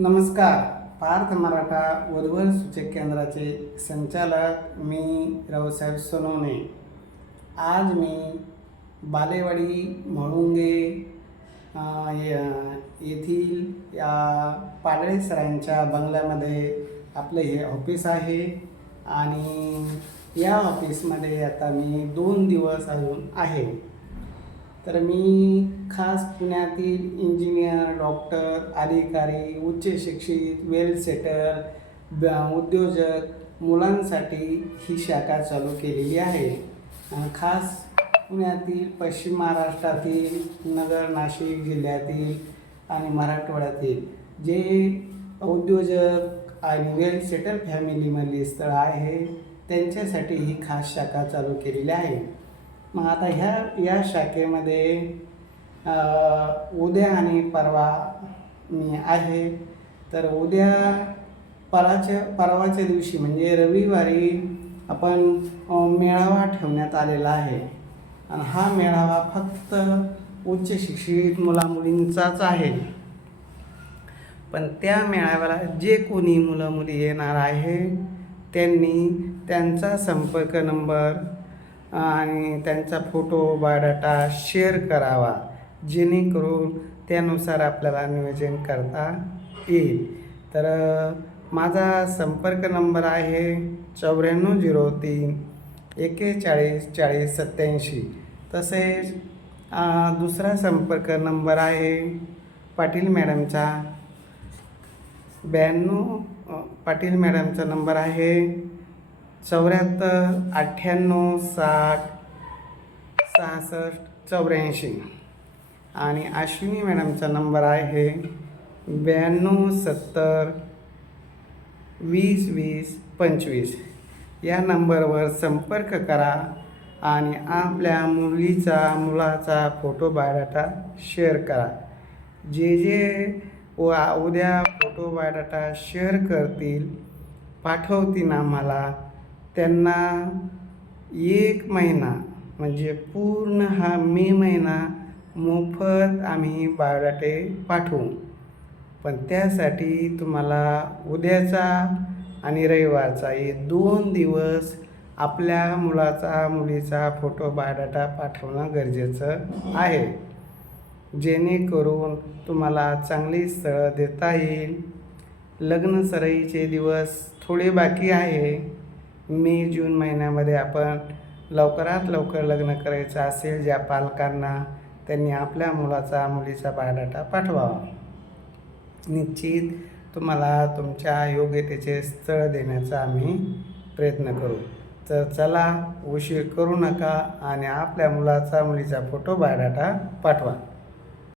नमस्कार. पार्थ मराठा वधवल सूचक केंद्राचे संचालक मी रावसाहेब सोनवणे. आज मी बालेवाडी म्हाळुंगे येथील या पाडळे सरांच्या बंगल्यामध्ये आपलं हे ऑफिस आहे आणि या ऑफिसमध्ये आता मी दोन दिवस अजून आहे. तर मी खास पुण्यातील इंजिनियर डॉक्टर अधिकारी उच्च शिक्षित वेल सेटर उद्योजक मुलांसाठी ही शाखा चालू केलेली आहे. खास पुण्यातील पश्चिम महाराष्ट्रातील नगर नाशिक जिल्ह्यातील आणि मराठवाड्यातील जे उद्योजक आणि वेल सेटल फॅमिलीमधली स्थळं आहे त्यांच्यासाठी ही खास शाखा चालू केलेली आहे. मग आता ह्या या शाखेमध्ये उद्या आणि परवा मी आहे. तर उद्या पराच्या परवाच्या दिवशी म्हणजे रविवारी आपण मेळावा ठेवण्यात आलेला आहे. आणि हा मेळावा फक्त उच्च शिक्षित मुलामुलींचाच आहे. पण त्या मेळाव्याला जे कोणी मुलं मुली येणार आहे त्यांनी त्यांचा संपर्क नंबर आणि त्यांचा फोटो बायोडाटा शेअर करावा जेणेकरून त्यानुसार आपल्याला नियोजन करता येईल. तर माझा संपर्क नंबर आहे चौऱ्याण्णव झिरो तीन एकेचाळीस चाळीस सत्याऐंशी तसेच दुसरा संपर्क नंबर आहे पाटील मॅडमचा ब्याण्णव पाटील मॅडमचा नंबर आहे चौऱ्याहत्तर अठ्ठ्याण्णव साठ सहासष्ट चौऱ्याऐंशी. आणि अश्विनी मॅडमचा नंबर आहे ब्याण्णव सत्तर वीस वीस पंचवीस. या नंबरवर संपर्क करा आणि आपल्या मुलीचा मुलाचा फोटो बायोडाटा शेअर करा. जे जे व उद्या फोटो बायोडाटा शेअर करतील पाठवतील आम्हाला त्यांना एक महिना म्हणजे पूर्ण हा मे महिना मोफत आम्ही बायोडाटे पाठवू. पण त्यासाठी तुम्हाला उद्याचा आणि रविवारचा हे दोन दिवस आपल्या मुलाचा मुलीचा फोटो बायोडाटा पाठवणं गरजेचं आहे. जेणेकरून तुम्हाला चांगली स्थळं देता येईल. लग्नसराईचे दिवस थोडे बाकी आहे. मे जून महिन्यामध्ये आपण लवकरात लवकर लग्न करायचं असेल ज्या पालकांना त्यांनी आपल्या मुलाचा मुलीचा बायोडाटा पाठवावा. निश्चित तुम्हाला तुमच्या योग्यतेचे स्थळ देण्याचा आम्ही प्रयत्न करू. तर चला उशीर करू नका आणि आपल्या मुलाचा मुलीचा फोटो बायोडाटा पाठवा.